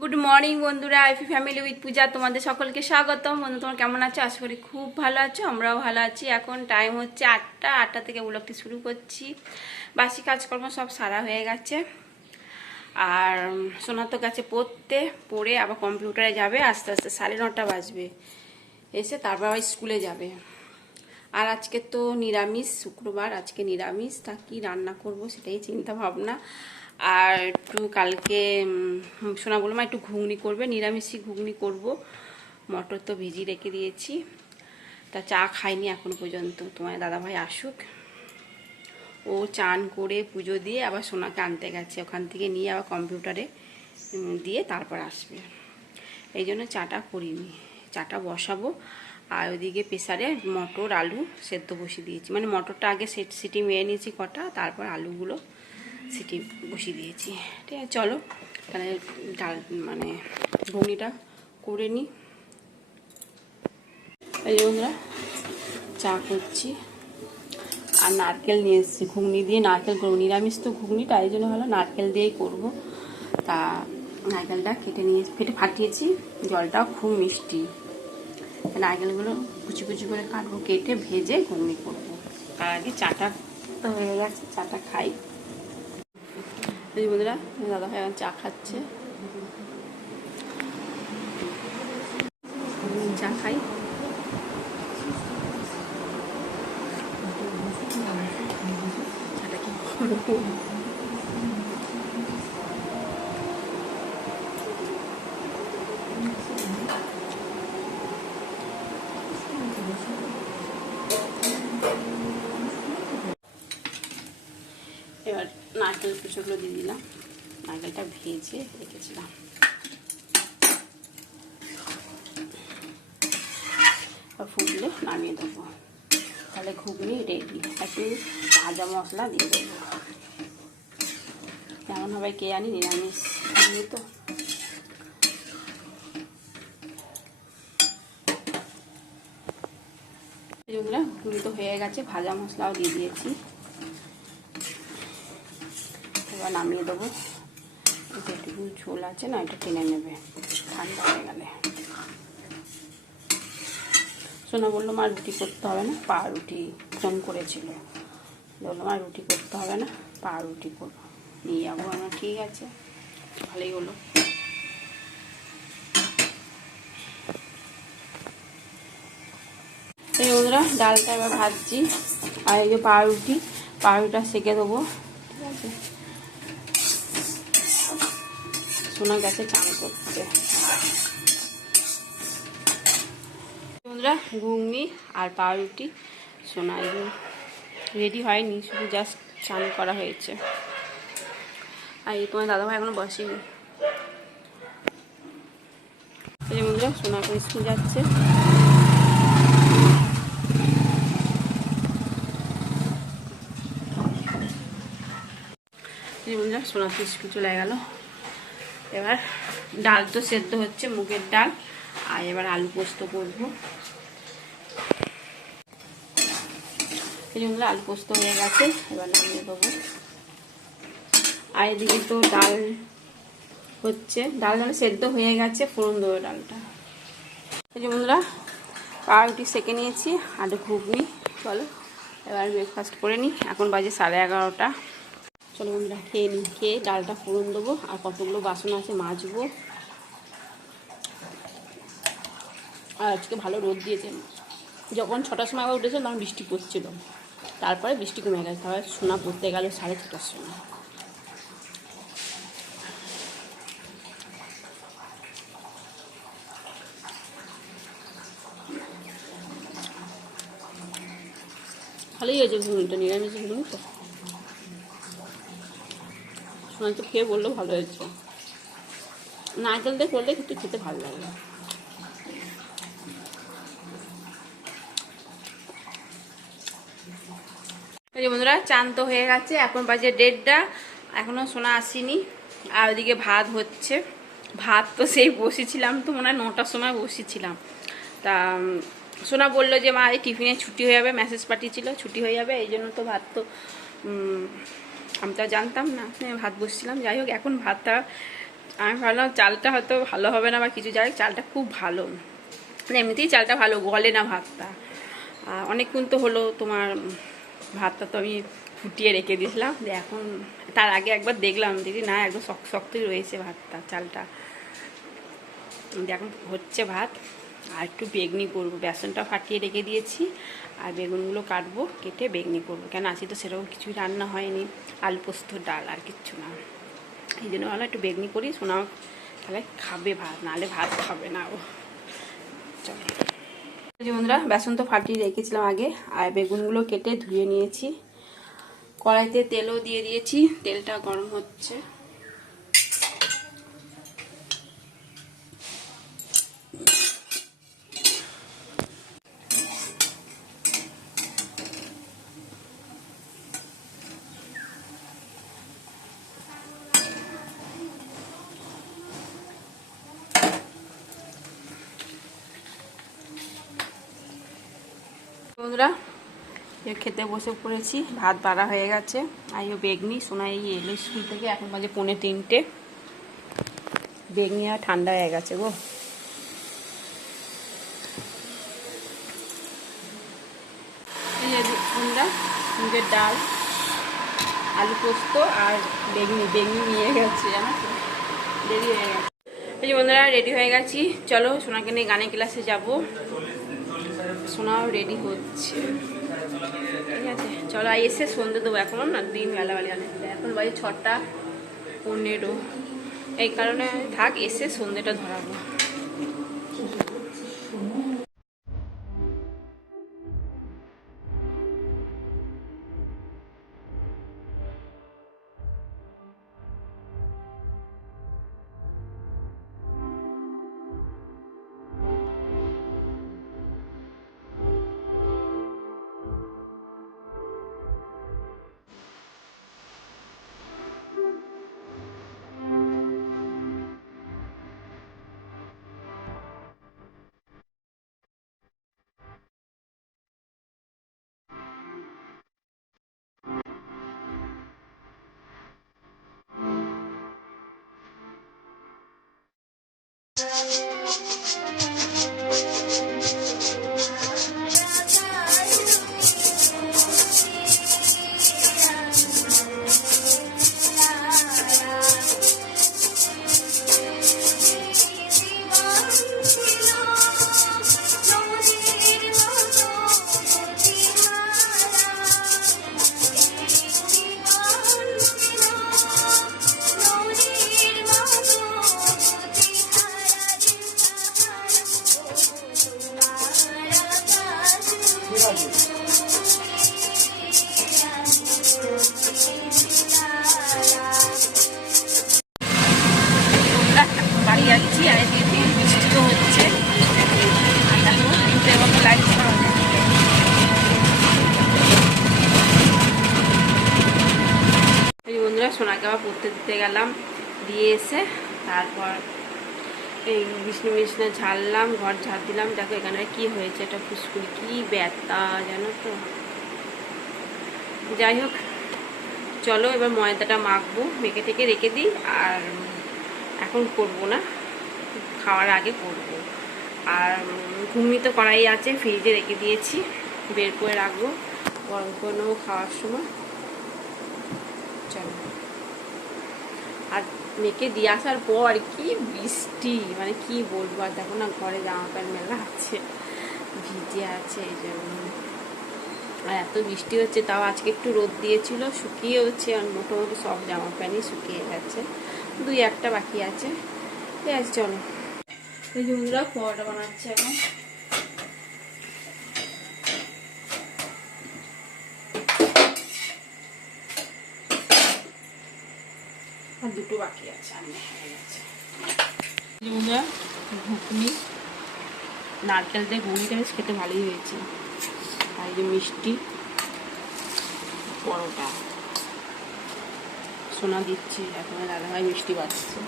Good morning বন্ধুরা, আইফি family with পূজা তোমাদের সকলকে স্বাগতম। বন্ধু তোমরা কেমন আছো? আশা করি খুব ভালো আছো, আমরাও ভালো আছি। এখন টাইম হচ্ছে 8টা থেকে ব্লগটি শুরু করছি। বাসি কাজকর্ম সব সারা হয়ে গেছে, আর সোনা তো গেছে পড়ে আবার কম্পিউটারে যাবে। আস্তে আস্তে 9:30 বাজবে, এসে তারপর আবার স্কুলে যাবে। আর আজকে তো নিরামিষ, শুক্রবার, আজকে নিরামিষ। তা কি রান্না করব সেটাই চিন্তা ভাবনা। আর একটু কালকে সোনা বললাম একটু ঘুগনি করবে, নিরামিষই ঘুগনি করব। মটর তো ভিজিয়ে রেখে দিয়েছি। তা চা খাইনি এখন পর্যন্ত, তোমার দাদাভাই আসুক। ও চান করে পুজো দিয়ে আবার সোনাকে আনতে গেছে, ওখান থেকে নিয়ে আবার কম্পিউটারে দিয়ে তারপর আসবে। এই জন্য চাটা করিনি, চাটা বসাবো। আর ওইদিকে প্রেসারে মটর আলু সেদ্ধ বসিয়ে দিয়েছি, মানে মটরটা আগে সিটি মেরে নিয়েছি কটা, তারপর আলুগুলো সিটি বসিয়ে দিয়েছি। ঠিক আছে, চলো তাহলে ডাল মানে ঘুগনিটা করে নিই। এই বন্ধুরা চা করছি, আর নারকেল নিয়ে এসেছি, ঘুগনি দিয়ে নারকেল করবো। নিরামিষ তো ঘুগনিটা, এই জন্য হলো নারকেল দিয়েই করবো। তা নারকেলটা কেটে ফাটিয়েছি, জলটাও খুব মিষ্টি। নারকেলগুলো কুচি কুচি করে কাটবো, কেটে ভেজে ঘুগনি করবো। তার আগে চাটা তো হয়ে গেছে, চাটা খাই। এই বন্ধুরা দাদা ভাই এখন চা খাচ্ছে, চা খাই। চাটা কি করবো, এবার নারকেল কুচোগুলো দিয়ে দিলাম। নারকেলটা ভেজে রেখেছিলাম, ফুটলে নামিয়ে দেবো। তাহলে ঘুগনি রেডি। একটু ভাজা মশলা দিয়ে দেবো, কেমন হবে কে জানি, নিরামিষ ঘুগনি তো। এগুলো ঘুগনি তো হয়ে গেছে, ভাজা মশলাও দিয়ে দিয়েছি। এবার নামিয়ে দেবো। যেটুকু ঝোল আছে না, এটা টেনে নেবে ঠান্ডা হয়ে গেলে। সোনা বললো মা রুটি করতে হবে না, পাউরুটি ফোন করেছিল, বললো মা রুটি করতে হবে না, পাউরুটি করবো, নিয়ে যাবো। আমার ঠিক আছে, ভালোই হলো। এই ওরা ডালটা এবার ভাজছি, আর এই যে পাউরুটিটা সেঁকে দেবো। ঠিক আছে, সোনা গেছে চান করতে। বন্ধুরা ঘুগনি আর পাউরুটি সোনা রেডি হয়নি, শুধু জাস্ট চান করা হয়েছে। আর এই তোমার দাদাভাই এখনো বসেনি। এই বন্ধুরা সোনা এখন স্কুল যাচ্ছে। এই বন্ধুরা সোনা তো স্কুল চলে গেল। এবার ডাল তো সেদ্ধ হচ্ছে, মুগের ডাল, আর এবার আলু পোস্ত করবো। এই জন্য আলু পোস্ত হয়ে গেছে, এবার নামিয়ে দেবো। আর এদিকে তো ডাল হচ্ছে, ডাল সেদ্ধ হয়ে গেছে, ফোড়ন দেবো ডালটা। এই যে বন্ধুরা পাউরুটি সেঁকে নিয়েছি, আর ঘুগনি। চলো এবার ব্রেকফাস্ট করে নিই, এখন বাজে 11:30। চলো বন্ধুরা খেয়ে নিই, খেয়ে ডালটা ফোড়ন দেবো, আর কতগুলো বাসন আছে মাজবো। আর আজকে ভালো রোদ দিয়েছে, যখন 6টার সময় আবার উঠেছিল তখন বৃষ্টি পড়ছিল, তারপরে বৃষ্টি কমে গেছে। তারপরে সোনা পড়তে গেল 6:30টার সময়। ভালোই হয়েছে ঘুগনিটা, নিরামিষ ঘুগনি তো। সোনা তো খেয়ে বললো ভালো হয়েছে, নারকেল দিয়ে করলে একটু খেতে ভালো লাগে। এই বন্ধুরা চান তো হয়ে গেছে, এখন বাজে 1:30, এখনো সোনা আসেনি। আর ওদিকে ভাত হচ্ছে, ভাত তো সেই বসেছিলাম তো মনে হয় 9টার সময় বসেছিলাম। তা সোনা বললো যে মা এই টিফিনে ছুটি হয়ে যাবে, মেসেজ পাঠিয়েছিল ছুটি হয়ে যাবে, এই জন্য তো ভাত তো আমি তো জানতাম না, ভাত বসছিলাম। যাই হোক এখন ভাতটা আমি ভাবলাম চালটা হয়তো ভালো হবে না বা কিছু, যাই চালটা খুব ভালো, মানে এমনিতেই চালটা ভালো, গলে না ভাতটা। অনেকক্ষণ তো হলো তোমার, ভাতটা তো আমি ফুটিয়ে রেখে দিয়েছিলাম, এখন তার আগে একবার দেখলাম, দেখি না একদম শক্ত শক্তই রয়েছে ভাতটা, চালটা। এখন হচ্ছে ভাত, আর একটু বেগনি করবো, বেসনটা ফাটিয়ে রেখে দিয়েছি, আর বেগুনগুলো কাটবো, কেটে বেগনি করবো, কেন আজকে তো সেরকম কিছুই রান্না হয়নি, আলু পোস্ত ডাল আর কিচ্ছু না। এই জন্য ভালো একটু বেগনি করি, শোনা তাহলে খাবে ভাত, নাহলে ভাত খাবে না ও। চলো বন্ধুরা, বেসন তো ফাটিয়ে রেখেছিলাম আগে, আর বেগুনগুলো কেটে ধুয়ে নিয়েছি, কড়াইতে তেলও দিয়ে দিয়েছি, তেলটা গরম হচ্ছে। বন্ধুরা খেতে বসে পড়েছি, ভাত বাড়া হয়ে গেছে, আইও বেগনি, সোনাই এলো স্কুল থেকে, এখন বাজে 2:45, বেগনি আর ঠান্ডা হয়ে গেছে গো। এই যে বন্ধুরা, মুগের ডাল, আলু পোস্ত আর বেগনি নিয়ে গেছে, জানো তো, রেডি হয়ে গেছে। এই যে বন্ধুরা রেডি হয়ে গেছি, চলো সোনাকে নিয়ে গানের ক্লাসে যাব, সোনাও রেডি হচ্ছে, ঠিক আছে চলো। এসে সন্ধ্যে দেবো, এখন না দিন বেলাবেলা এখন বাজে 6:15, এই কারণে থাক, এসে সন্ধ্যেটা ধরাবো। বাড়ি যাচ্ছি, আর এদিকে বৃষ্টি তো হচ্ছে, এই বন্ধুরা সোনাকে আবার পড়তে দিতে গেলাম, দিয়ে এসে তারপর এই বিছনা ঝাড়লাম, ঘর ঝাড় দিলাম। দেখো এখানে কি হয়েছে, এটা ফুসকুড়ি, কি ব্যথা জানো তো। যাই হোক চলো, এবার ময়দাটা মাখবো, মেখে থেকে রেখে দিই, আর এখন করব না, খাওয়ার আগে করব। আর ঘুগনি তো কড়াই আছে, ফ্রিজে রেখে দিয়েছি, বের করে রাখবো, গরম করে নেবো খাওয়ার সময়। চলো, আর মেখে দিয়ে আসার পর কি বৃষ্টি, মানে কি বলবো, আর দেখো না ঘরে জামা প্যান্ট মেলা আছে, ভিজে আছে, এই জন্য। আর এত বৃষ্টি হচ্ছে, তাও আজকে একটু রোদ দিয়েছিল, শুকিয়ে হচ্ছে, আর মোটামুটি সব জামা প্যান্টই শুকিয়ে গেছে, 2-1টা বাকি আছে। ঠিক আছে চলো, এই যে বন্ধুরা পোহাটা বানাচ্ছে এখন। আর 2টো বাকি আছে, আর হয়ে গেছে। বন্ধুরা ঘুগনি, নারকেল দিয়ে ঘুগনিটা বেশ খেতে ভালোই হয়েছে, আর এই যে মিষ্টি, পরোটা সোনা দিচ্ছি, এখন দাদাভাই মিষ্টি বাড়ছে।